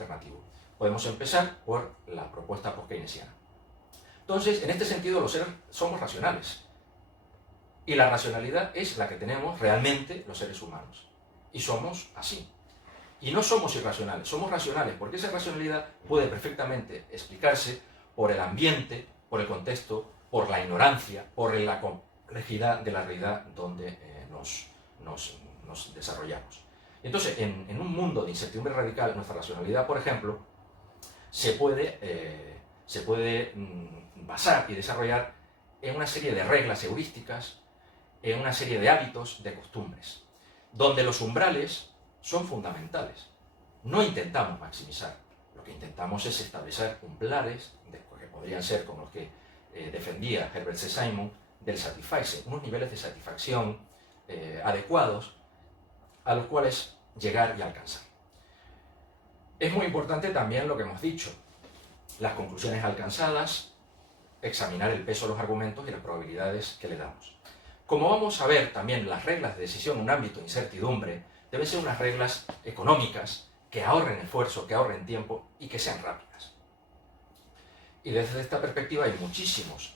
alternativo. Podemos empezar por la propuesta post-keynesiana. Entonces, en este sentido, los seres somos racionales. Y la racionalidad es la que tenemos realmente los seres humanos. Y somos así. Y no somos irracionales, somos racionales, porque esa racionalidad puede perfectamente explicarse por el ambiente, por el contexto, por la ignorancia, por la complejidad de la realidad donde nos desarrollamos. Entonces, en un mundo de incertidumbre radical, nuestra racionalidad, por ejemplo, se puede basar y desarrollar en una serie de reglas heurísticas, en una serie de hábitos, de costumbres, donde los umbrales son fundamentales. No intentamos maximizar, lo que intentamos es establecer umbrales, que podrían ser como los que defendía Herbert C. Simon, del satisface, unos niveles de satisfacción adecuados a los cuales llegar y alcanzar. Es muy importante también lo que hemos dicho, las conclusiones alcanzadas, examinar el peso de los argumentos y las probabilidades que le damos. Como vamos a ver también, las reglas de decisión en un ámbito de incertidumbre deben ser unas reglas económicas que ahorren esfuerzo, que ahorren tiempo y que sean rápidas. Y desde esta perspectiva hay muchísimas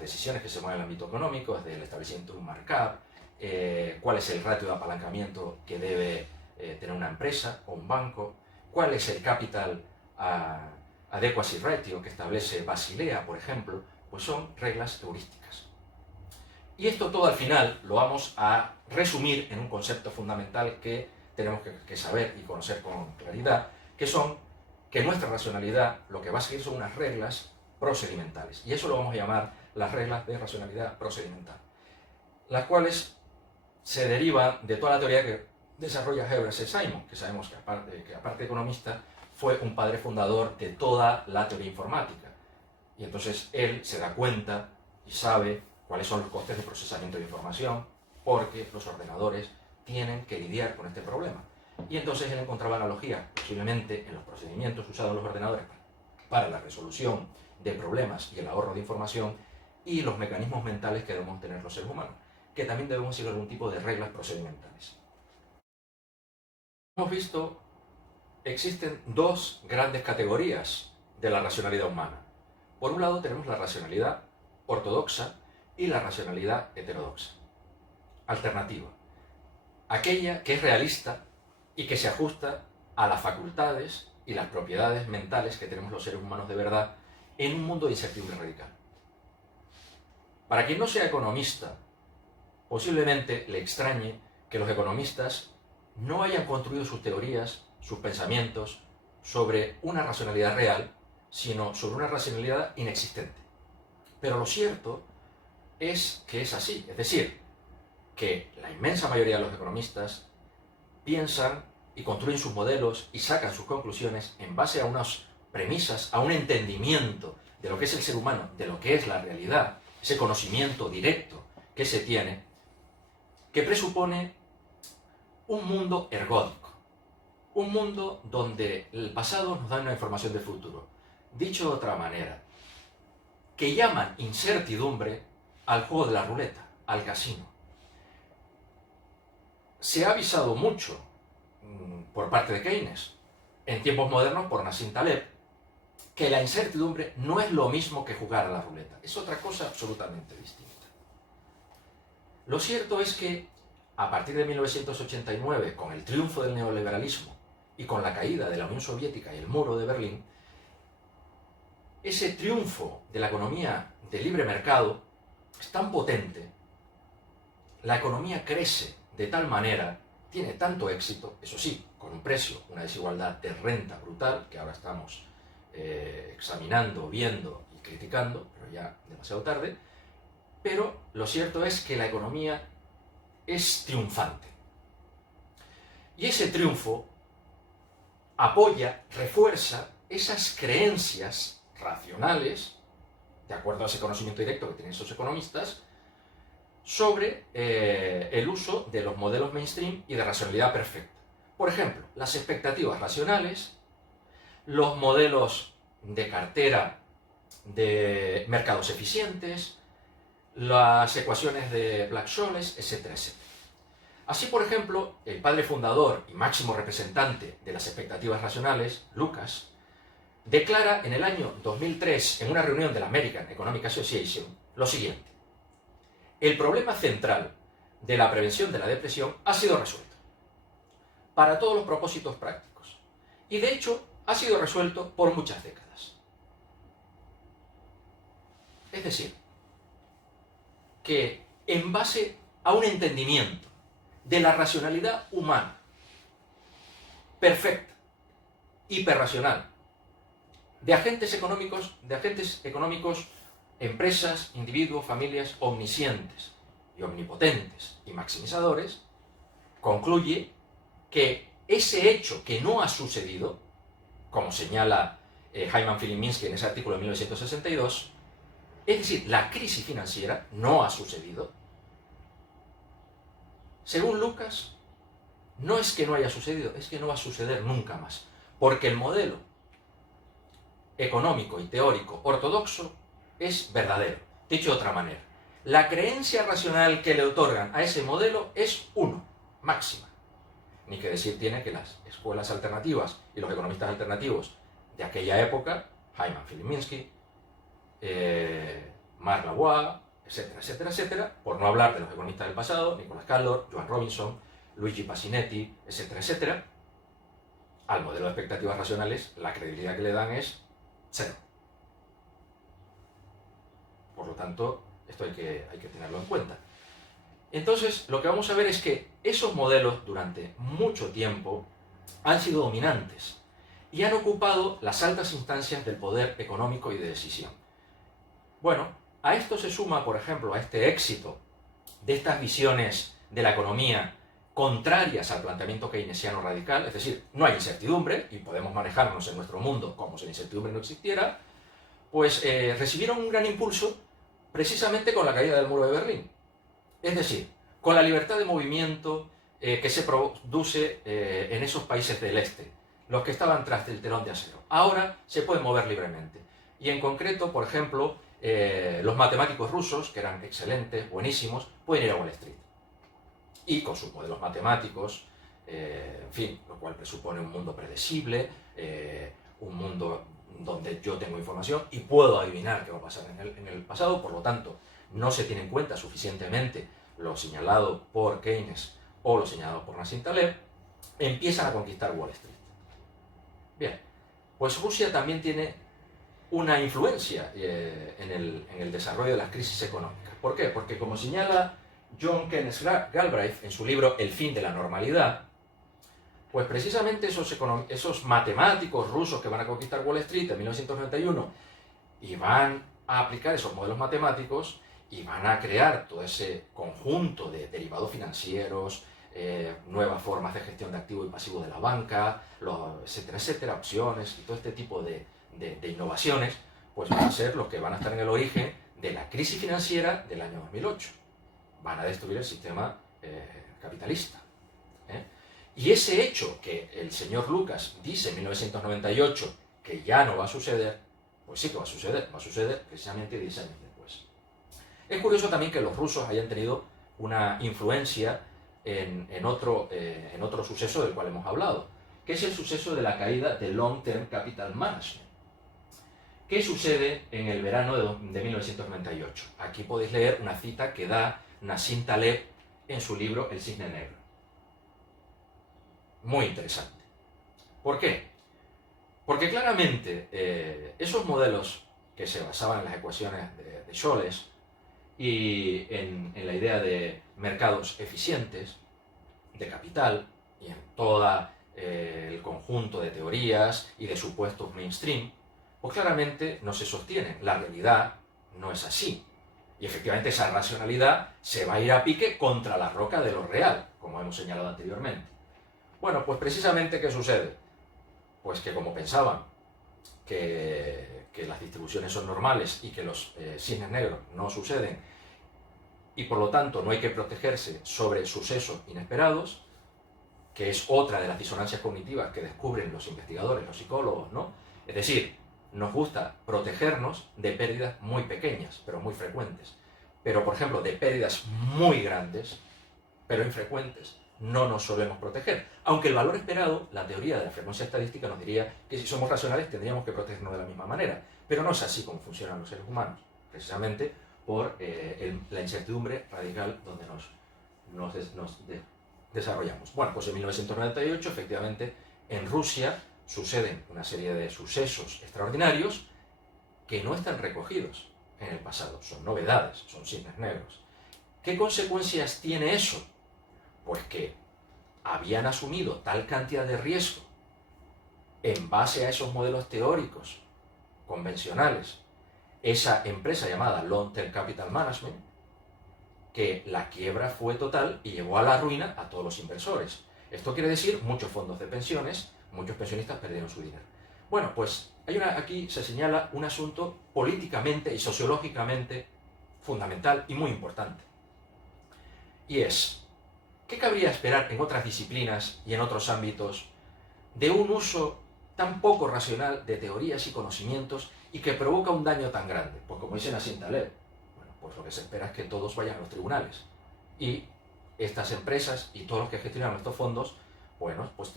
decisiones que se mueven en el ámbito económico, desde el establecimiento de un markup, cuál es el ratio de apalancamiento que debe tener una empresa o un banco, cuál es el capital adequacy ratio que establece Basilea, por ejemplo, pues son reglas heurísticas. Y esto todo al final lo vamos a resumir en un concepto fundamental que tenemos que saber y conocer con claridad, que nuestra racionalidad lo que va a seguir son unas reglas procedimentales. Y eso lo vamos a llamar las reglas de racionalidad procedimental, las cuales se derivan de toda la teoría que desarrolla Herbert C. Simon, que sabemos que aparte de economista, fue un padre fundador de toda la teoría informática. Y entonces él se da cuenta y sabe cuáles son los costes de procesamiento de información, porque los ordenadores tienen que lidiar con este problema. Y entonces él encontraba analogías, posiblemente en los procedimientos usados en los ordenadores para la resolución de problemas y el ahorro de información, y los mecanismos mentales que debemos tener los seres humanos, que también debemos seguir algún tipo de reglas procedimentales. Hemos visto, existen dos grandes categorías de la racionalidad humana. Por un lado tenemos la racionalidad ortodoxa y la racionalidad heterodoxa, alternativa, aquella que es realista y que se ajusta a las facultades y las propiedades mentales que tenemos los seres humanos de verdad en un mundo de incertidumbre radical. Para quien no sea economista, posiblemente le extrañe que los economistas no hayan construido sus teorías, sus pensamientos, sobre una racionalidad real, sino sobre una racionalidad inexistente. Pero lo cierto es que es así, es decir, que la inmensa mayoría de los economistas piensan y construyen sus modelos y sacan sus conclusiones en base a unas premisas, a un entendimiento de lo que es el ser humano, de lo que es la realidad, ese conocimiento directo que se tiene, que presupone un mundo ergódico, un mundo donde el pasado nos da una información del futuro. Dicho de otra manera, que llaman incertidumbre al juego de la ruleta, al casino. Se ha avisado mucho por parte de Keynes, en tiempos modernos por Nassim Taleb, que la incertidumbre no es lo mismo que jugar a la ruleta, es otra cosa absolutamente distinta. Lo cierto es que a partir de 1989, con el triunfo del neoliberalismo y con la caída de la Unión Soviética y el muro de Berlín, ese triunfo de la economía de libre mercado es tan potente, la economía crece de tal manera, tiene tanto éxito, eso sí, con un precio, una desigualdad de renta brutal, que ahora estamos examinando, viendo y criticando, pero ya demasiado tarde, pero lo cierto es que la economía es triunfante. Y ese triunfo apoya, refuerza esas creencias racionales, de acuerdo a ese conocimiento directo que tienen esos economistas, sobre el uso de los modelos mainstream y de racionalidad perfecta. Por ejemplo, las expectativas racionales, los modelos de cartera de mercados eficientes, las ecuaciones de Black-Scholes, etcétera, etcétera. Así, por ejemplo, el padre fundador y máximo representante de las expectativas racionales, Lucas, declara en el año 2003, en una reunión de la American Economic Association, lo siguiente: el problema central de la prevención de la depresión ha sido resuelto para todos los propósitos prácticos, y de hecho ha sido resuelto por muchas décadas. Es decir, que en base a un entendimiento de la racionalidad humana perfecta, hiperracional, de agentes económicos, empresas, individuos, familias omniscientes y omnipotentes y maximizadores, concluye que ese hecho que no ha sucedido, como señala Hyman Philip Minsky en ese artículo de 1962, es decir, la crisis financiera no ha sucedido. Según Lucas, no es que no haya sucedido, es que no va a suceder nunca más, porque el modelo económico y teórico ortodoxo es verdadero. Dicho de otra manera, la creencia racional que le otorgan a ese modelo es uno, máxima. Ni que decir tiene que las escuelas alternativas y los economistas alternativos de aquella época, Hyman Philip Minsky, Mark Lavoie, etcétera, etcétera, etcétera, por no hablar de los economistas del pasado, Nicholas Cadlor, Joan Robinson, Luigi Pasinetti, etcétera, etcétera, al modelo de expectativas racionales la credibilidad que le dan es cero. Por lo tanto, esto hay que tenerlo en cuenta. Entonces, lo que vamos a ver es que esos modelos durante mucho tiempo han sido dominantes y han ocupado las altas instancias del poder económico y de decisión. Bueno, a esto se suma, por ejemplo, a este éxito de estas visiones de la economía contrarias al planteamiento keynesiano radical, es decir, no hay incertidumbre y podemos manejarnos en nuestro mundo como si la incertidumbre no existiera, pues recibieron un gran impulso precisamente con la caída del muro de Berlín. Es decir, con la libertad de movimiento que se produce en esos países del este, los que estaban tras del telón de acero. Ahora se pueden mover libremente. Y en concreto, por ejemplo, los matemáticos rusos, que eran excelentes, buenísimos, pueden ir a Wall Street. Y con sus modelos matemáticos, en fin, lo cual presupone un mundo predecible, un mundo donde yo tengo información y puedo adivinar qué va a pasar en el pasado, por lo tanto, no se tiene en cuenta suficientemente lo señalado por Keynes o lo señalado por Nassim Taleb, empiezan a conquistar Wall Street. Bien, pues Rusia también tiene una influencia en el desarrollo de las crisis económicas. ¿Por qué? Porque como señala John Kenneth Galbraith en su libro El fin de la normalidad, pues precisamente esos matemáticos rusos que van a conquistar Wall Street en 1991 y van a aplicar esos modelos matemáticos y van a crear todo ese conjunto de derivados financieros, nuevas formas de gestión de activo y pasivo de la banca, etcétera, etcétera, opciones y todo este tipo de innovaciones, pues van a ser los que van a estar en el origen de la crisis financiera del año 2008. Van a destruir el sistema capitalista. Y ese hecho que el señor Lucas dice en 1998 que ya no va a suceder, pues sí que va a suceder precisamente 10 años después. Es curioso también que los rusos hayan tenido una influencia en otro suceso del cual hemos hablado, que es el suceso de la caída del Long Term Capital Management. ¿Qué sucede en el verano de 1998? Aquí podéis leer una cita que da Nassim Taleb en su libro El Cisne Negro. Muy interesante. ¿Por qué? Porque claramente esos modelos que se basaban en las ecuaciones de Scholes y en la idea de mercados eficientes, de capital, y en todo el conjunto de teorías y de supuestos mainstream, pues claramente no se sostienen. La realidad no es así. Y efectivamente esa racionalidad se va a ir a pique contra la roca de lo real, como hemos señalado anteriormente. Bueno, pues precisamente ¿qué sucede? Pues que como pensaban que las distribuciones son normales y que los cisnes negros no suceden y por lo tanto no hay que protegerse sobre sucesos inesperados, que es otra de las disonancias cognitivas que descubren los investigadores, los psicólogos, ¿no? Es decir, nos gusta protegernos de pérdidas muy pequeñas, pero muy frecuentes. Pero, por ejemplo, de pérdidas muy grandes, pero infrecuentes, no nos solemos proteger. Aunque el valor esperado, la teoría de la frecuencia estadística nos diría que si somos racionales tendríamos que protegernos de la misma manera. Pero no es así como funcionan los seres humanos, precisamente por la incertidumbre radical donde nos desarrollamos. Bueno, pues en 1998, efectivamente, en Rusia suceden una serie de sucesos extraordinarios que no están recogidos en el pasado. Son novedades, son cisnes negros. ¿Qué consecuencias tiene eso? Pues que habían asumido tal cantidad de riesgo en base a esos modelos teóricos convencionales, esa empresa llamada Long Term Capital Management, que la quiebra fue total y llevó a la ruina a todos los inversores. Esto quiere decir muchos fondos de pensiones, muchos pensionistas perdieron su dinero. Bueno, pues aquí se señala un asunto políticamente y sociológicamente fundamental y muy importante. Y es, ¿qué cabría esperar en otras disciplinas y en otros ámbitos de un uso tan poco racional de teorías y conocimientos y que provoca un daño tan grande? Pues como dice Nassim Taleb, bueno, pues lo que se espera es que todos vayan a los tribunales y estas empresas y todos los que gestionan estos fondos, bueno, pues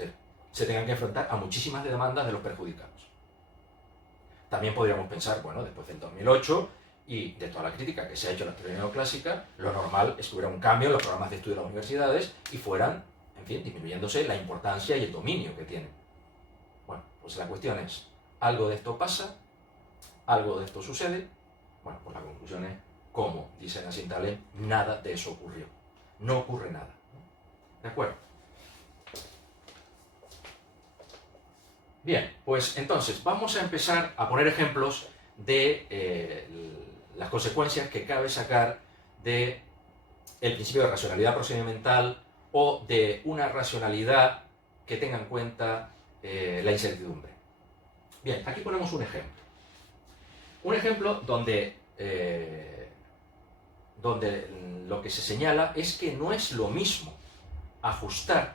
se tengan que enfrentar a muchísimas demandas de los perjudicados. También podríamos pensar, bueno, después del 2008 y de toda la crítica que se ha hecho a la teoría neoclásica, lo normal es que hubiera un cambio en los programas de estudio de las universidades y fueran, en fin, disminuyéndose la importancia y el dominio que tienen. Bueno, pues la cuestión es, ¿algo de esto pasa? ¿Algo de esto sucede? Bueno, pues la conclusión es, como dice Nassim Taleb, nada de eso ocurrió. No ocurre nada. ¿De acuerdo? Bien, pues entonces vamos a empezar a poner ejemplos de las consecuencias que cabe sacar del principio de racionalidad procedimental o de una racionalidad que tenga en cuenta la incertidumbre. Bien, aquí ponemos un ejemplo. Un ejemplo donde lo que se señala es que no es lo mismo ajustar,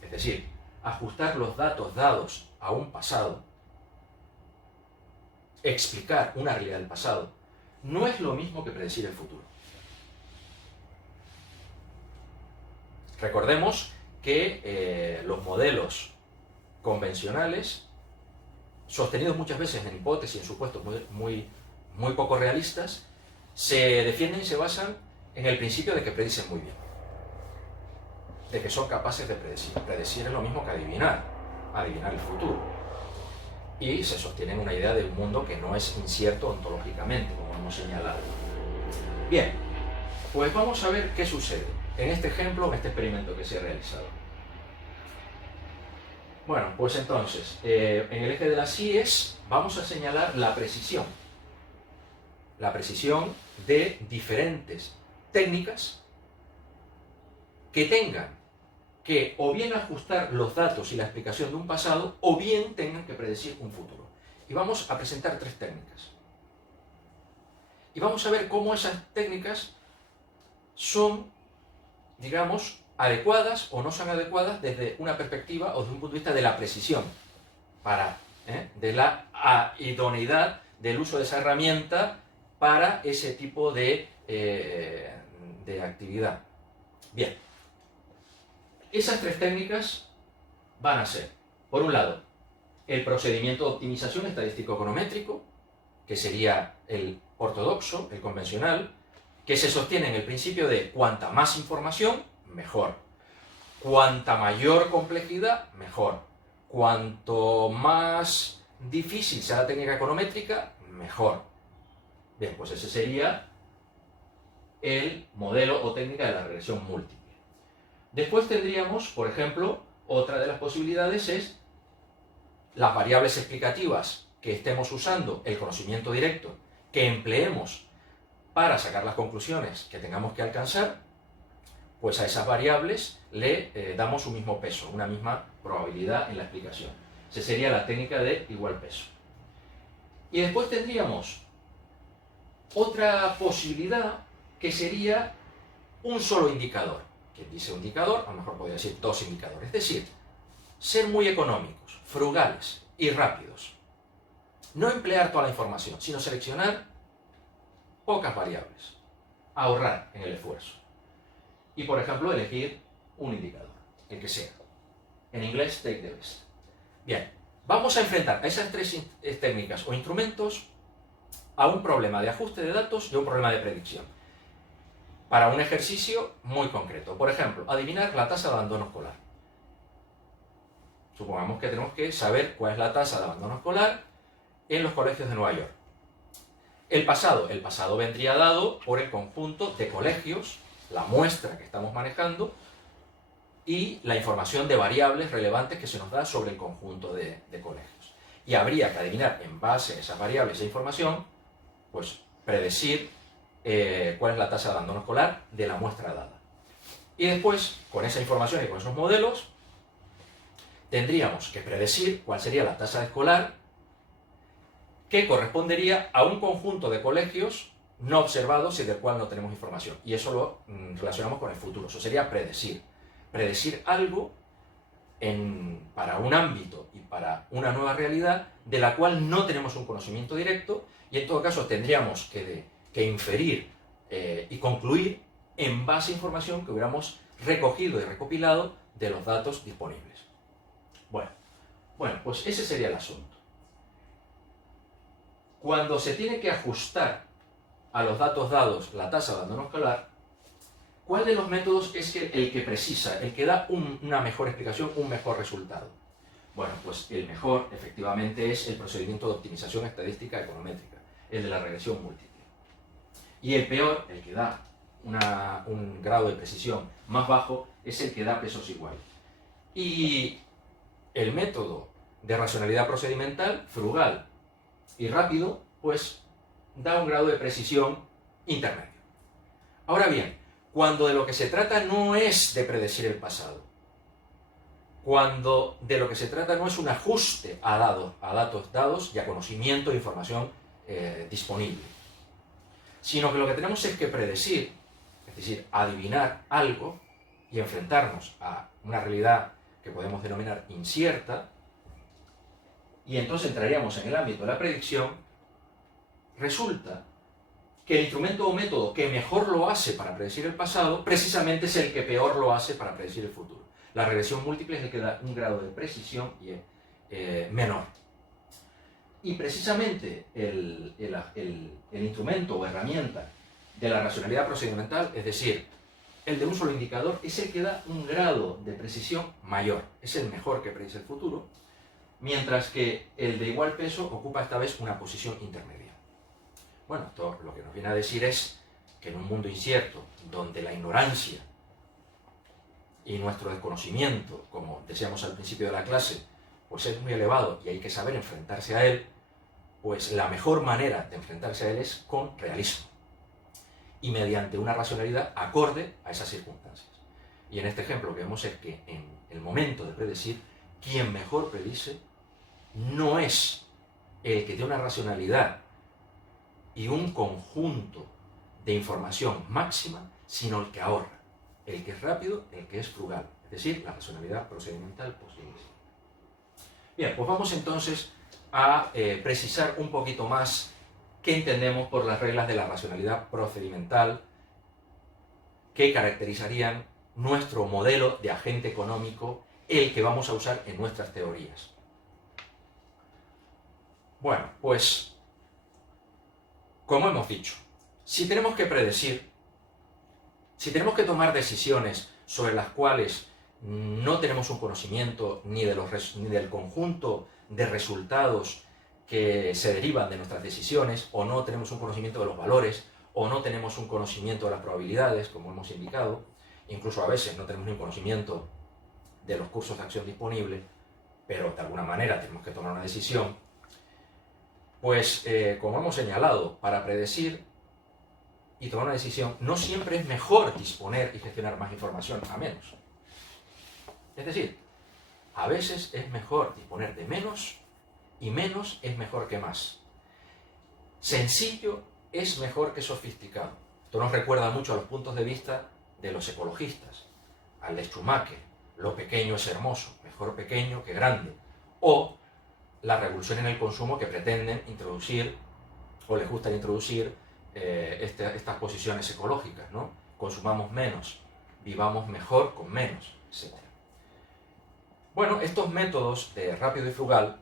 es decir, ajustar los datos dados a un pasado, explicar una realidad del pasado, no es lo mismo que predecir el futuro. Recordemos que los modelos convencionales, sostenidos muchas veces en hipótesis, en supuestos muy poco realistas, se defienden y se basan en el principio de que predicen muy bien, de que son capaces de predecir. Predecir es lo mismo que adivinar el futuro. Y se sostiene en una idea de un mundo que no es incierto ontológicamente, como hemos señalado. Bien, pues vamos a ver qué sucede en este ejemplo, en este experimento que se ha realizado. Bueno, pues entonces, en el eje de las IES vamos a señalar la precisión. La precisión de diferentes técnicas que tengan que o bien ajustar los datos y la explicación de un pasado o bien tengan que predecir un futuro. Y vamos a presentar tres técnicas. Y vamos a ver cómo esas técnicas son, digamos, adecuadas o no son adecuadas desde una perspectiva o desde un punto de vista de la precisión, de la idoneidad del uso de esa herramienta para ese tipo de actividad. Bien, esas tres técnicas van a ser, por un lado, el procedimiento de optimización estadístico-econométrico, que sería el ortodoxo, el convencional, que se sostiene en el principio de cuanta más información, mejor. Cuanta mayor complejidad, mejor. Cuanto más difícil sea la técnica econométrica, mejor. Bien, pues ese sería el modelo o técnica de la regresión múltiple. Después tendríamos, por ejemplo, otra de las posibilidades es las variables explicativas que estemos usando, el conocimiento directo, que empleemos para sacar las conclusiones que tengamos que alcanzar, pues a esas variables le damos un mismo peso, una misma probabilidad en la explicación. Esa sería la técnica de igual peso. Y después tendríamos otra posibilidad que sería un solo indicador. Quien dice un indicador, a lo mejor podría decir dos indicadores. Es decir, ser muy económicos, frugales y rápidos. No emplear toda la información, sino seleccionar pocas variables. Ahorrar en el esfuerzo. y, por ejemplo, elegir un indicador, el que sea. En inglés, take the best. Bien, vamos a enfrentar a esas tres técnicas o instrumentos a un problema de ajuste de datos y a un problema de predicción. Para un ejercicio muy concreto. Por ejemplo, adivinar la tasa de abandono escolar. Supongamos que tenemos que saber cuál es la tasa de abandono escolar en los colegios de Nueva York. El pasado vendría dado por el conjunto de colegios, la muestra que estamos manejando y la información de variables relevantes que se nos da sobre el conjunto de colegios. Y habría que adivinar en base a esas variables e información, pues predecir cuál es la tasa de abandono escolar de la muestra dada. Y después, con esa información y con esos modelos, tendríamos que predecir cuál sería la tasa escolar que correspondería a un conjunto de colegios no observados y del cual no tenemos información. Y eso lo relacionamos con el futuro. Eso sería predecir. Predecir algo para un ámbito y para una nueva realidad de la cual no tenemos un conocimiento directo y en todo caso tendríamos que inferir y concluir en base a información que hubiéramos recogido y recopilado de los datos disponibles. Bueno, pues ese sería el asunto. Cuando se tiene que ajustar a los datos dados la tasa de abandono escolar, ¿cuál de los métodos es el que precisa, el que da una mejor explicación, un mejor resultado? Bueno, pues el mejor, efectivamente, es el procedimiento de optimización estadística econométrica, el de la regresión múltiple. Y el peor, el que da un grado de precisión más bajo, es el que da pesos iguales. Y el método de racionalidad procedimental, frugal y rápido, pues da un grado de precisión intermedio. Ahora bien, cuando de lo que se trata no es de predecir el pasado, cuando de lo que se trata no es un ajuste a datos dados y a conocimiento e información disponible, sino que lo que tenemos es que predecir, es decir, adivinar algo y enfrentarnos a una realidad que podemos denominar incierta, y entonces entraríamos en el ámbito de la predicción, resulta que el instrumento o método que mejor lo hace para predecir el pasado, precisamente es el que peor lo hace para predecir el futuro. La regresión múltiple es el que da un grado de precisión menor. Y precisamente el instrumento o herramienta de la racionalidad procedimental, es decir, el de un solo indicador, es el que da un grado de precisión mayor. Es el mejor que predice el futuro, mientras que el de igual peso ocupa esta vez una posición intermedia. Bueno, esto lo que nos viene a decir es que en un mundo incierto, donde la ignorancia y nuestro desconocimiento, como decíamos al principio de la clase, pues es muy elevado y hay que saber enfrentarse a él, pues la mejor manera de enfrentarse a él es con realismo y mediante una racionalidad acorde a esas circunstancias. Y en este ejemplo lo que vemos es que en el momento de predecir, quien mejor predice no es el que tiene una racionalidad y un conjunto de información máxima, sino el que ahorra, el que es rápido, el que es frugal, es decir, la racionalidad procedimental post-inicial. Bien, pues vamos entonces a precisar un poquito más qué entendemos por las reglas de la racionalidad procedimental que caracterizarían nuestro modelo de agente económico, el que vamos a usar en nuestras teorías. Bueno, pues, como hemos dicho, si tenemos que predecir, si tenemos que tomar decisiones sobre las cuales no tenemos un conocimiento ni del conjunto de resultados que se derivan de nuestras decisiones, o no tenemos un conocimiento de los valores, o no tenemos un conocimiento de las probabilidades, como hemos indicado, incluso a veces no tenemos ni un conocimiento de los cursos de acción disponibles, pero de alguna manera tenemos que tomar una decisión, pues como hemos señalado, para predecir y tomar una decisión no siempre es mejor disponer y gestionar más información a menos. Es decir, a veces es mejor disponer de menos y menos es mejor que más. Sencillo es mejor que sofisticado. Esto nos recuerda mucho a los puntos de vista de los ecologistas, al de Schumacher, lo pequeño es hermoso, mejor pequeño que grande, o la revolución en el consumo que pretenden introducir, o les gusta introducir, estas posiciones ecológicas, ¿no? Consumamos menos, vivamos mejor con menos, etc. Bueno, estos métodos de rápido y frugal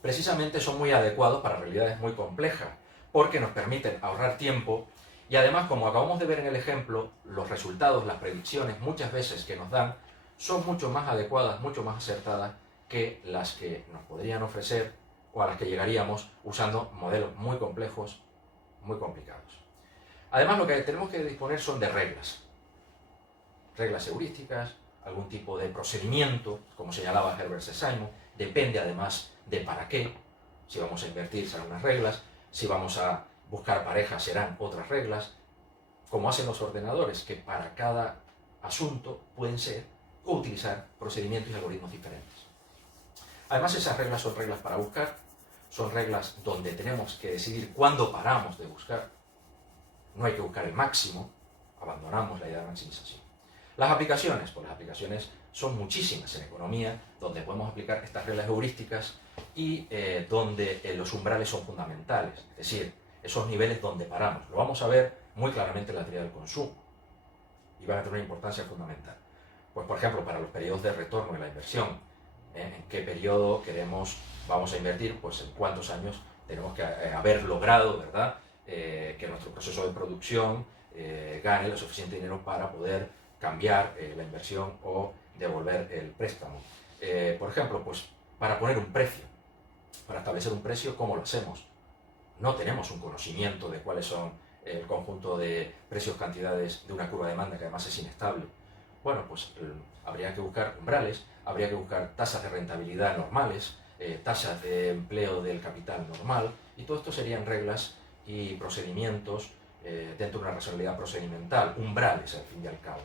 precisamente son muy adecuados para realidades muy complejas, porque nos permiten ahorrar tiempo y además, como acabamos de ver en el ejemplo, los resultados, las predicciones muchas veces que nos dan son mucho más adecuadas, mucho más acertadas que las que nos podrían ofrecer o a las que llegaríamos usando modelos muy complejos, muy complicados. Además, lo que tenemos que disponer son de reglas heurísticas, algún tipo de procedimiento, como señalaba Herbert C. Simon. Depende además de para qué. Si vamos a invertir serán unas reglas, si vamos a buscar pareja serán otras reglas, como hacen los ordenadores, que para cada asunto pueden ser o utilizar procedimientos y algoritmos diferentes. Además, esas reglas son reglas para buscar, son reglas donde tenemos que decidir cuándo paramos de buscar. No hay que buscar el máximo, abandonamos la idea de maximización. Las aplicaciones, pues las aplicaciones son muchísimas en economía, donde podemos aplicar estas reglas heurísticas y donde los umbrales son fundamentales, es decir, esos niveles donde paramos. Lo vamos a ver muy claramente en la teoría del consumo y van a tener una importancia fundamental. Pues, por ejemplo, para los periodos de retorno de la inversión, ¿en qué periodo vamos a invertir? Pues en cuántos años tenemos que haber logrado, ¿verdad?, que nuestro proceso de producción gane lo suficiente dinero para poder cambiar la inversión o devolver el préstamo. Por ejemplo, pues para poner un precio, para establecer un precio, ¿cómo lo hacemos? No tenemos un conocimiento de cuáles son el conjunto de precios, cantidades de una curva de demanda que además es inestable. Bueno, pues habría que buscar umbrales, habría que buscar tasas de rentabilidad normales, tasas de empleo del capital normal, y todo esto serían reglas y procedimientos dentro de una racionalidad procedimental, umbrales al fin y al cabo.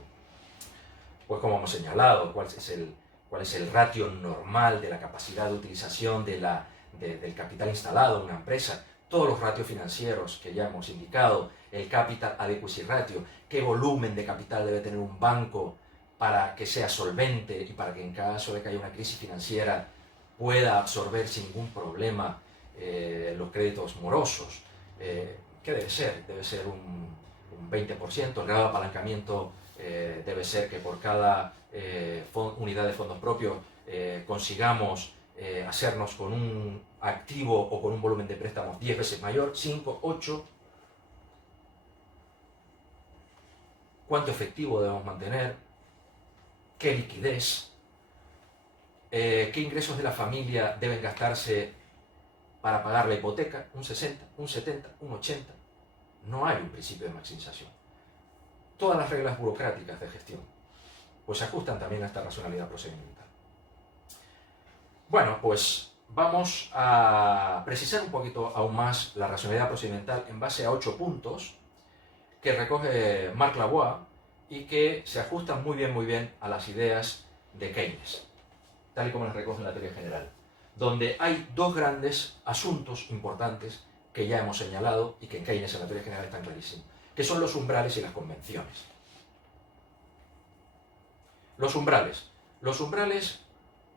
Pues como hemos señalado, cuál es el ratio normal de la capacidad de utilización del capital instalado en una empresa, todos los ratios financieros que ya hemos indicado, el Capital Adequacy Ratio, qué volumen de capital debe tener un banco para que sea solvente y para que en caso de que haya una crisis financiera pueda absorber sin ningún problema los créditos morosos. ¿Qué debe ser? Debe ser un 20%, el grado de apalancamiento debe ser que por cada unidad de fondos propios consigamos hacernos con un activo o con un volumen de préstamos 10 veces mayor, 5, 8. ¿Cuánto efectivo debemos mantener? ¿Qué liquidez? ¿Qué ingresos de la familia deben gastarse para pagar la hipoteca? ¿Un 60, un 70, un 80? No hay un principio de maximización. Todas las reglas burocráticas de gestión pues se ajustan también a esta racionalidad procedimental. Bueno, pues vamos a precisar un poquito aún más la racionalidad procedimental en base a 8 puntos que recoge Marc Lavoie y que se ajustan muy bien a las ideas de Keynes, tal y como las recoge en la teoría general, donde hay dos grandes asuntos importantes que ya hemos señalado y que en Keynes en la teoría general están clarísimos, que son los umbrales y las convenciones. Los umbrales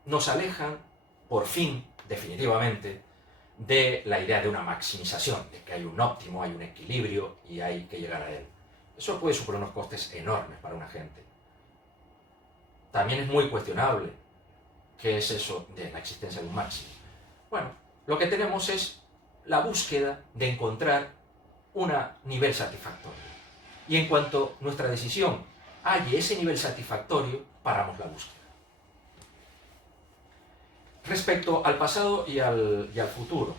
nos alejan, por fin, definitivamente, de la idea de una maximización, de que hay un óptimo, hay un equilibrio y hay que llegar a él. Eso puede suponer unos costes enormes para una gente. También es muy cuestionable qué es eso de la existencia de un máximo. Bueno, lo que tenemos es la búsqueda de encontrar un nivel satisfactorio. Y en cuanto nuestra decisión halle ese nivel satisfactorio, paramos la búsqueda. Respecto al pasado y al futuro,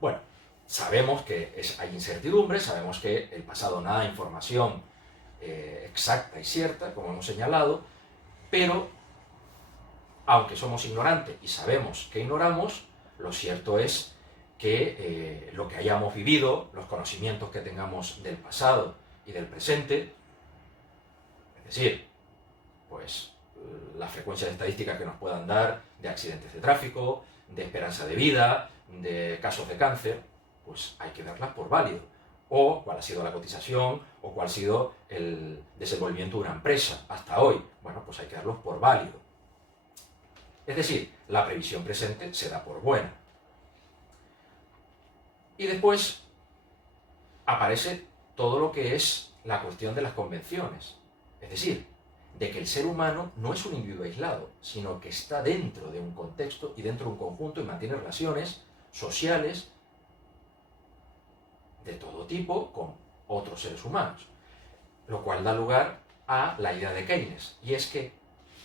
bueno, sabemos que hay incertidumbre, sabemos que el pasado no da información exacta y cierta, como hemos señalado, pero aunque somos ignorantes y sabemos que ignoramos, lo cierto es que lo que hayamos vivido, los conocimientos que tengamos del pasado y del presente, es decir, pues la frecuencia de estadísticas que nos puedan dar de accidentes de tráfico, de esperanza de vida, de casos de cáncer, pues hay que darlas por válido. O cuál ha sido la cotización, o cuál ha sido el desenvolvimiento de una empresa hasta hoy. Bueno, pues hay que darlos por válido. Es decir, la previsión presente se da por buena. Y después aparece todo lo que es la cuestión de las convenciones. Es decir, de que el ser humano no es un individuo aislado, sino que está dentro de un contexto y dentro de un conjunto y mantiene relaciones sociales de todo tipo con otros seres humanos. Lo cual da lugar a la idea de Keynes, y es que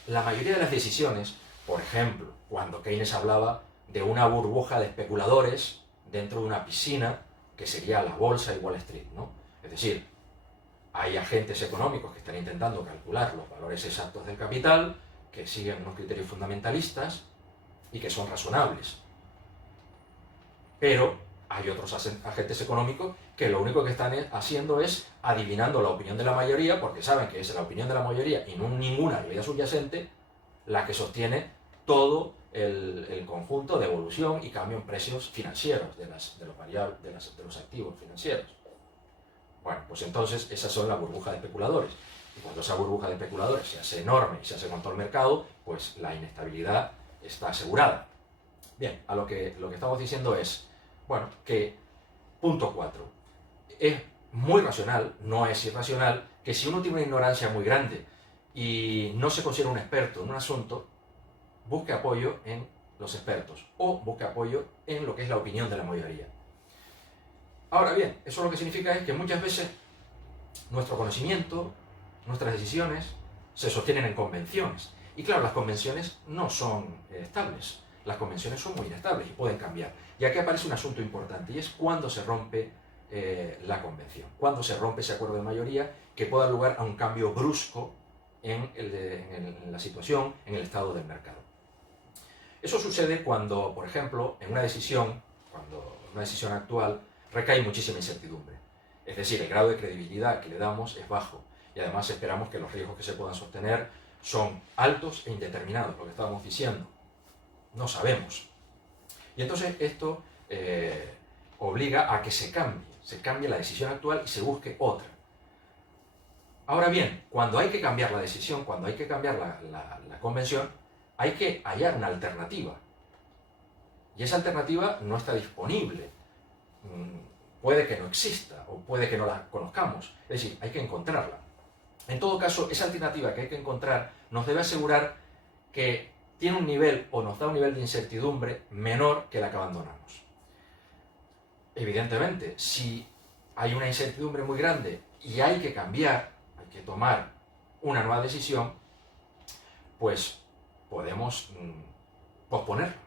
la mayoría de las decisiones, por ejemplo, cuando Keynes hablaba de una burbuja de especuladores dentro de una piscina, que sería la bolsa y Wall Street, ¿no? Es decir, hay agentes económicos que están intentando calcular los valores exactos del capital, que siguen unos criterios fundamentalistas y que son razonables. Pero hay otros agentes económicos que lo único que están haciendo es adivinando la opinión de la mayoría, porque saben que es la opinión de la mayoría y no ninguna realidad subyacente la que sostiene todo el conjunto de evolución y cambio en precios financieros de los activos financieros. Bueno, pues entonces esas son las burbujas de especuladores. Y cuando esa burbuja de especuladores se hace enorme y se hace con todo el mercado, pues la inestabilidad está asegurada. Bien, lo que estamos diciendo es, bueno, que punto 4. Es muy racional, no es irracional, que si uno tiene una ignorancia muy grande y no se considera un experto en un asunto, busque apoyo en los expertos o busque apoyo en lo que es la opinión de la mayoría. Ahora bien, eso lo que significa es que muchas veces nuestro conocimiento, nuestras decisiones, se sostienen en convenciones. Y claro, las convenciones no son estables. Las convenciones son muy inestables y pueden cambiar. Y aquí aparece un asunto importante, y es cuándo se rompe la convención. Cuándo se rompe ese acuerdo de mayoría que pueda dar lugar a un cambio brusco en la situación, en el estado del mercado. Eso sucede cuando, por ejemplo, en una decisión actual, recae muchísima incertidumbre. Es decir, el grado de credibilidad que le damos es bajo y además esperamos que los riesgos que se puedan sostener son altos e indeterminados, lo que estábamos diciendo. No sabemos. Y entonces esto obliga a que se cambie la decisión actual y se busque otra. Ahora bien, cuando hay que cambiar la decisión, cuando hay que cambiar la convención, hay que hallar una alternativa. Y esa alternativa no está disponible. Puede que no exista o puede que no la conozcamos. Es decir, hay que encontrarla. En todo caso, esa alternativa que hay que encontrar nos debe asegurar que tiene un nivel o nos da un nivel de incertidumbre menor que la que abandonamos. Evidentemente, si hay una incertidumbre muy grande y hay que cambiar, hay que tomar una nueva decisión, pues podemos posponerla,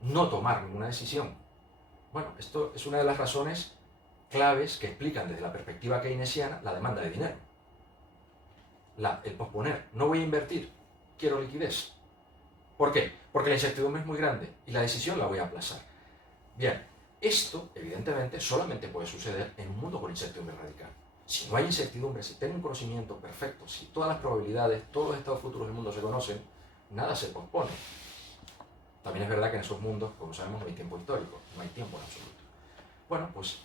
no tomar ninguna decisión. Bueno, esto es una de las razones claves que explican desde la perspectiva keynesiana la demanda de dinero. El posponer. No voy a invertir, quiero liquidez. ¿Por qué? Porque la incertidumbre es muy grande y la decisión la voy a aplazar. Bien, esto evidentemente solamente puede suceder en un mundo con incertidumbre radical. Si no hay incertidumbre, si tengo un conocimiento perfecto, si todas las probabilidades, todos los estados futuros del mundo se conocen, nada se pospone. También es verdad que en esos mundos, como sabemos, no hay tiempo histórico, no hay tiempo en absoluto. Bueno, pues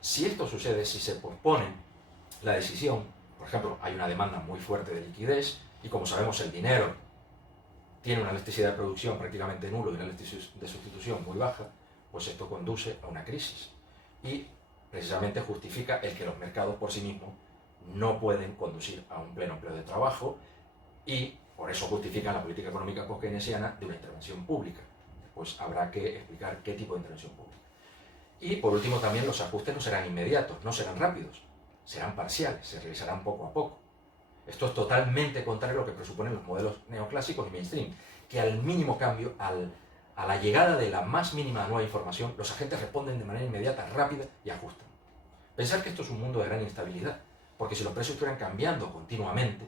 si esto sucede, si se pospone la decisión, por ejemplo, hay una demanda muy fuerte de liquidez y como sabemos el dinero tiene una elasticidad de producción prácticamente nulo y una elasticidad de sustitución muy baja, pues esto conduce a una crisis y precisamente justifica el que los mercados por sí mismos no pueden conducir a un pleno empleo de trabajo y por eso justifican la política económica post-keynesiana de una intervención pública. Después habrá que explicar qué tipo de intervención pública. Y por último también los ajustes no serán inmediatos, no serán rápidos, serán parciales, se realizarán poco a poco. Esto es totalmente contrario a lo que presuponen los modelos neoclásicos y mainstream, que al mínimo cambio, a la llegada de la más mínima nueva información, los agentes responden de manera inmediata, rápida y ajustan. Pensar que esto es un mundo de gran inestabilidad, porque si los precios estuvieran cambiando continuamente,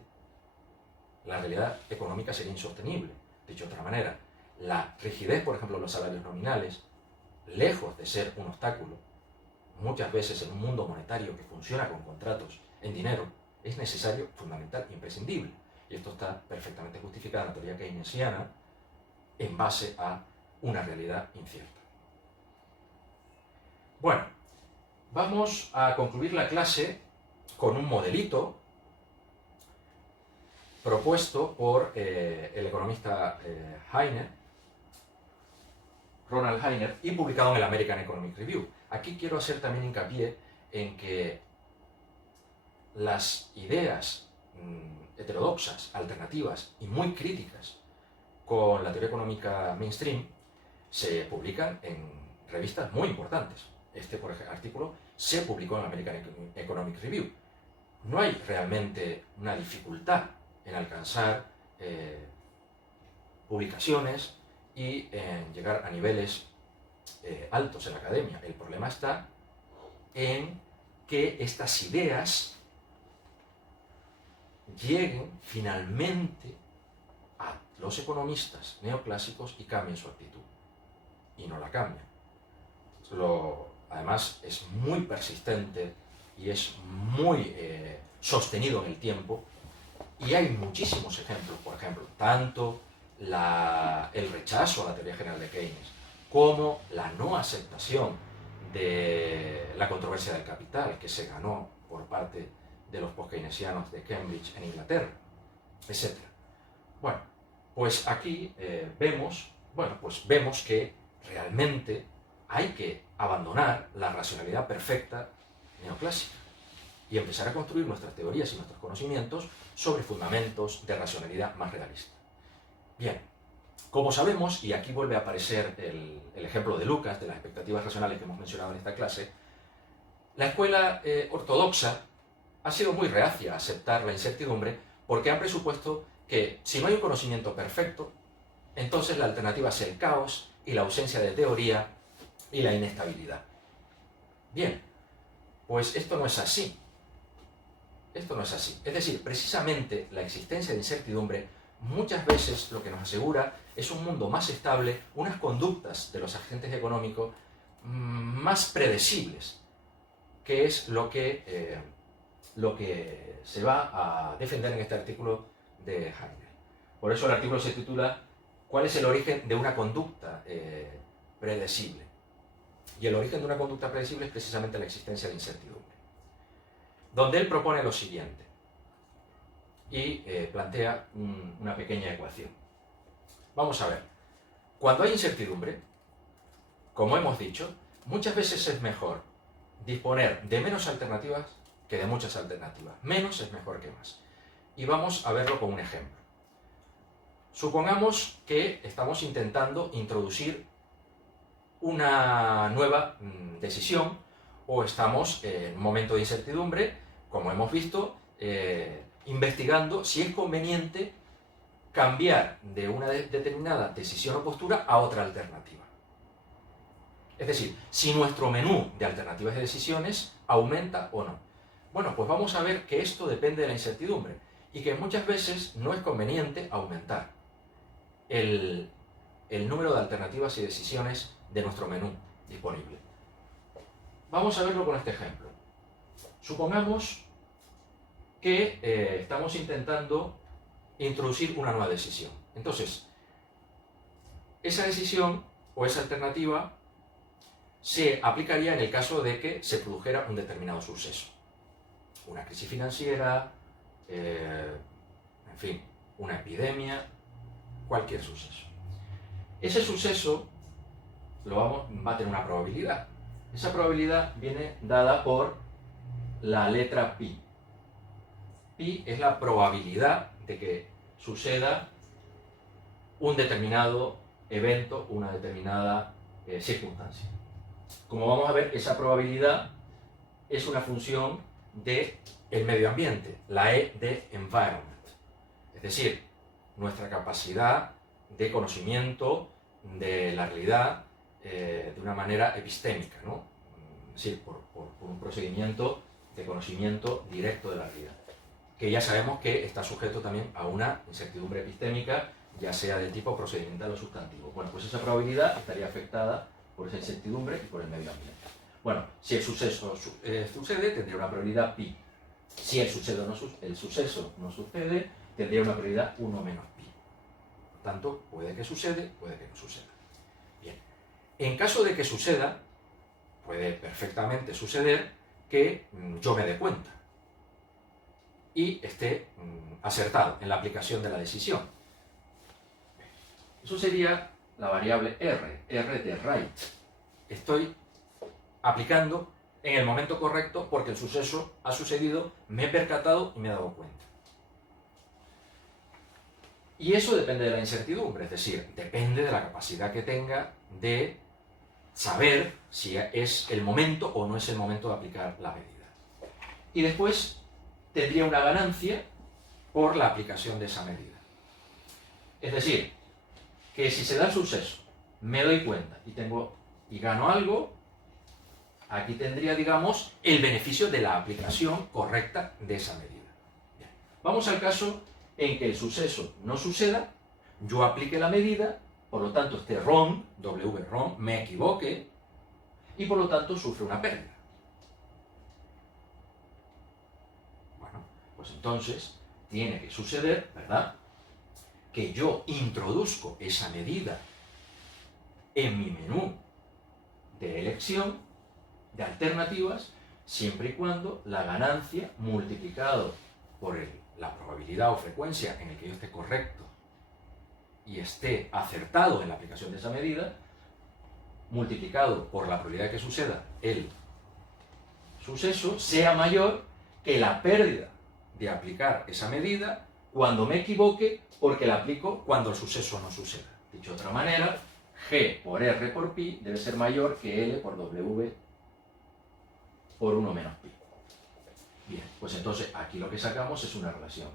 la realidad económica sería insostenible. Dicho de otra manera, la rigidez, por ejemplo, de los salarios nominales, lejos de ser un obstáculo, muchas veces en un mundo monetario que funciona con contratos en dinero, es necesario, fundamental, imprescindible. Y esto está perfectamente justificado en la teoría keynesiana en base a una realidad incierta. Bueno, vamos a concluir la clase con un modelito propuesto por el economista Ronald Heiner, y publicado en el American Economic Review. Aquí quiero hacer también hincapié en que las ideas heterodoxas, alternativas y muy críticas con la teoría económica mainstream, se publican en revistas muy importantes. Este, por ejemplo, artículo se publicó en American Economic Review. No hay realmente una dificultad en alcanzar publicaciones y en llegar a niveles altos en la academia. El problema está en que estas ideas lleguen finalmente a los economistas neoclásicos y cambien su actitud. Y no la cambian. Además, es muy persistente y es muy sostenido en el tiempo. Y hay muchísimos ejemplos. Por ejemplo, tanto el rechazo a la teoría general de Keynes como la no aceptación de la controversia del capital que se ganó por parte de los post-keynesianos de Cambridge en Inglaterra, etc. Bueno, pues aquí vemos que realmente hay que abandonar la racionalidad perfecta neoclásica y empezar a construir nuestras teorías y nuestros conocimientos sobre fundamentos de racionalidad más realista. Bien, como sabemos, y aquí vuelve a aparecer el ejemplo de Lucas, de las expectativas racionales que hemos mencionado en esta clase, la escuela ortodoxa ha sido muy reacia a aceptar la incertidumbre porque han presupuesto que si no hay un conocimiento perfecto, entonces la alternativa es el caos y la ausencia de teoría y la inestabilidad. Bien, pues esto no es así. Esto no es así. Es decir, precisamente la existencia de incertidumbre muchas veces lo que nos asegura es un mundo más estable, unas conductas de los agentes económicos más predecibles, que es lo que se va a defender en este artículo de Heidel. Por eso el artículo se titula ¿Cuál es el origen de una conducta predecible? Y el origen de una conducta predecible es precisamente la existencia de incertidumbre. Donde él propone lo siguiente y plantea una pequeña ecuación. Vamos a ver, cuando hay incertidumbre, como hemos dicho, muchas veces es mejor disponer de menos alternativas que de muchas alternativas. Menos es mejor que más. Y vamos a verlo con un ejemplo. Supongamos que estamos intentando introducir una nueva decisión o estamos en un momento de incertidumbre, como hemos visto, investigando si es conveniente cambiar de una determinada decisión o postura a otra alternativa. Es decir, si nuestro menú de alternativas de decisiones aumenta o no. Bueno, pues vamos a ver que esto depende de la incertidumbre y que muchas veces no es conveniente aumentar el número de alternativas y decisiones de nuestro menú disponible. Vamos a verlo con este ejemplo. Supongamos que estamos intentando introducir una nueva decisión. Entonces, esa decisión o esa alternativa se aplicaría en el caso de que se produjera un determinado suceso. Una crisis financiera, en fin, una epidemia, cualquier suceso. Ese suceso va a tener una probabilidad. Esa probabilidad viene dada por la letra pi. Pi es la probabilidad de que suceda un determinado evento, una determinada circunstancia. Como vamos a ver, esa probabilidad es una función del medio ambiente, la E de environment. Es decir, nuestra capacidad de conocimiento de la realidad de una manera epistémica, ¿no? Es decir, por un procedimiento de conocimiento directo de la realidad, que ya sabemos que está sujeto también a una incertidumbre epistémica, ya sea de tipo procedimental o sustantivo. Bueno, pues esa probabilidad estaría afectada por esa incertidumbre y por el medio ambiente. Bueno, si el suceso sucede, tendría una probabilidad pi. Si el suceso no sucede, tendría una probabilidad 1 menos pi. Por tanto, puede que sucede, puede que no suceda. Bien, en caso de que suceda, puede perfectamente suceder que yo me dé cuenta y esté acertado en la aplicación de la decisión. Eso sería la variable R de right. Estoy aplicando en el momento correcto porque el suceso ha sucedido, me he percatado y me he dado cuenta. Y eso depende de la incertidumbre, es decir, depende de la capacidad que tenga de saber si es el momento o no es el momento de aplicar la medida. Y después tendría una ganancia por la aplicación de esa medida. Es decir, que si se da el suceso, me doy cuenta y gano algo, aquí tendría, digamos, el beneficio de la aplicación correcta de esa medida. Bien. Vamos al caso en que el suceso no suceda, yo aplique la medida, por lo tanto este ROM, W-ROM, me equivoque y por lo tanto sufre una pérdida. Bueno, pues entonces tiene que suceder, ¿verdad?, que yo introduzco esa medida en mi menú de elección de alternativas, siempre y cuando la ganancia multiplicado por la probabilidad o frecuencia en el que yo esté correcto y esté acertado en la aplicación de esa medida, multiplicado por la probabilidad de que suceda el suceso, sea mayor que la pérdida de aplicar esa medida cuando me equivoque porque la aplico cuando el suceso no suceda. Dicho de otra manera, G por R por pi debe ser mayor que L por W por 1 menos pi. Bien, pues entonces aquí lo que sacamos es una relación.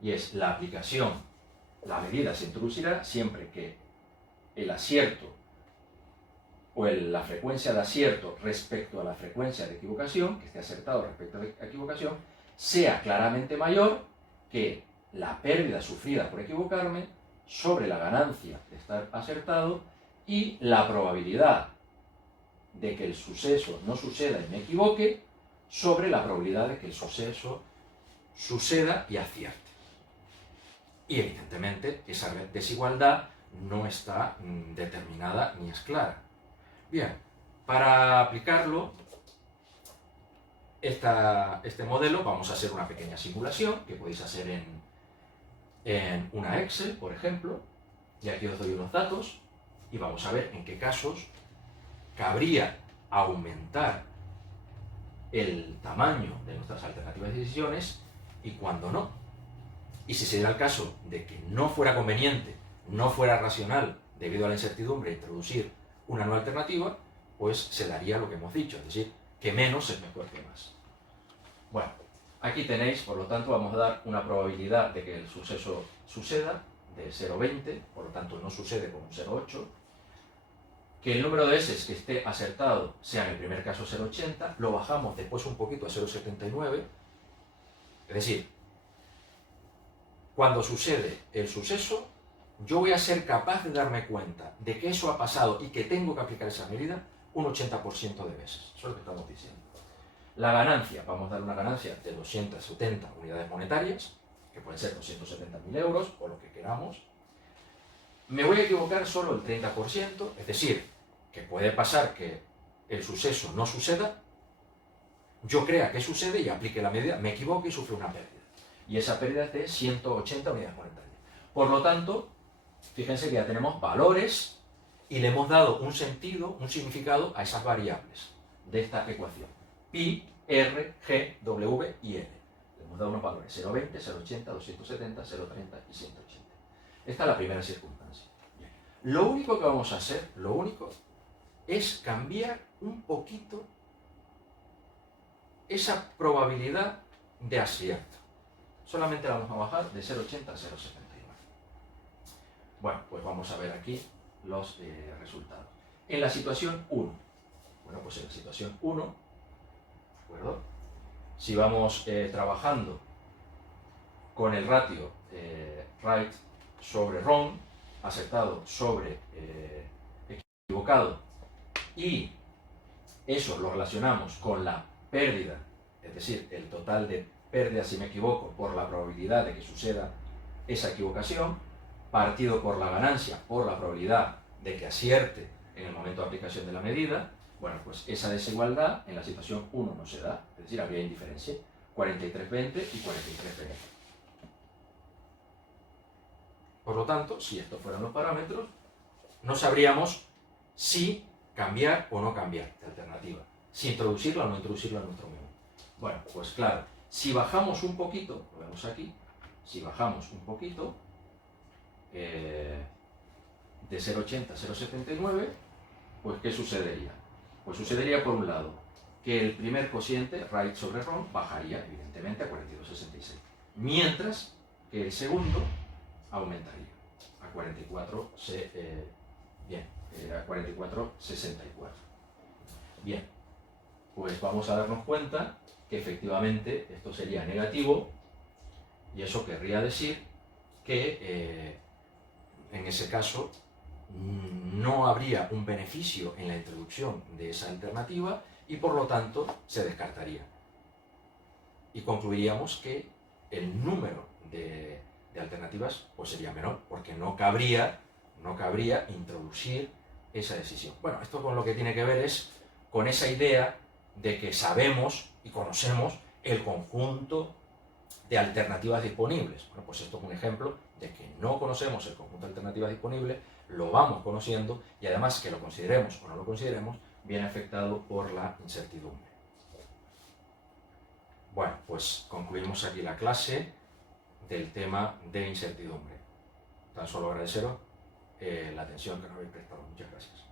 Y es la aplicación, la medida se introducirá siempre que el acierto o la frecuencia de acierto respecto a la frecuencia de equivocación, que esté acertado respecto a la equivocación, sea claramente mayor que la pérdida sufrida por equivocarme sobre la ganancia de estar acertado y la probabilidad de que el suceso no suceda y me equivoque sobre la probabilidad de que el suceso suceda y acierte. Y evidentemente esa desigualdad no está determinada ni es clara. Bien, para aplicarlo, este modelo, vamos a hacer una pequeña simulación que podéis hacer en una Excel, por ejemplo, y aquí os doy unos datos y vamos a ver en qué casos cabría aumentar el tamaño de nuestras alternativas de decisiones y cuándo no. Y si se diera el caso de que no fuera conveniente, no fuera racional, debido a la incertidumbre, introducir una nueva alternativa, pues se daría lo que hemos dicho, es decir, que menos es mejor que más. Bueno, aquí tenéis, por lo tanto, vamos a dar una probabilidad de que el suceso suceda de 0,20, por lo tanto no sucede con un 0,8, que el número de veces que esté acertado sea en el primer caso 0,80, lo bajamos después un poquito a 0,79, es decir, cuando sucede el suceso, yo voy a ser capaz de darme cuenta de que eso ha pasado y que tengo que aplicar esa medida un 80% de veces. Eso es lo que estamos diciendo. La ganancia, vamos a dar una ganancia de 270 unidades monetarias, que pueden ser 270.000 euros o lo que queramos. Me voy a equivocar solo el 30%, es decir, que puede pasar que el suceso no suceda, yo crea que sucede y aplique la medida, me equivoque y sufre una pérdida. Y esa pérdida es de 180 unidades monetarias. Por lo tanto, fíjense que ya tenemos valores y le hemos dado un sentido, un significado a esas variables de esta ecuación. Pi, R, G, W y L. Le hemos dado unos valores 0,20, 0,80, 270, 0,30 y 180. Esta es la primera circunstancia. Bien. Lo único que vamos a hacer, es cambiar un poquito esa probabilidad de acierto. Solamente la vamos a bajar de 0,80 a 0,79. Bueno, pues vamos a ver aquí los resultados. En la situación 1, bueno, pues en la situación 1, ¿de acuerdo? Si vamos trabajando con el ratio right sobre wrong, acertado sobre equivocado, y eso lo relacionamos con la pérdida, es decir, el total de pérdidas si me equivoco por la probabilidad de que suceda esa equivocación, partido por la ganancia por la probabilidad de que acierte en el momento de aplicación de la medida, bueno, pues esa desigualdad en la situación 1 no se da, es decir, habría indiferencia, 43-20 y 43-20. Por lo tanto, si estos fueran los parámetros, no sabríamos si cambiar o no cambiar de alternativa, si introducirla o no introducirla en nuestro menú. Bueno, pues claro, si bajamos un poquito, lo vemos aquí, si bajamos un poquito, de 0,80 a 0,79, pues ¿qué sucedería? Pues sucedería por un lado que el primer cociente, right sobre wrong, bajaría evidentemente a 42,66, mientras que el segundo aumentaría a 44,64. Bien, pues vamos a darnos cuenta que efectivamente esto sería negativo, y eso querría decir que en ese caso no habría un beneficio en la introducción de esa alternativa y por lo tanto se descartaría. Y concluiríamos que el número de alternativas pues sería menor, porque no cabría introducir esa decisión. Bueno, esto con lo que tiene que ver es con esa idea de que sabemos y conocemos el conjunto de alternativas disponibles. Bueno, pues esto es un ejemplo de que no conocemos el conjunto de alternativas disponibles, lo vamos conociendo, y además que lo consideremos o no lo consideremos, viene afectado por la incertidumbre. Bueno, pues concluimos aquí la clase del tema de incertidumbre. Tan solo agradeceros la atención que nos habéis prestado. Muchas gracias.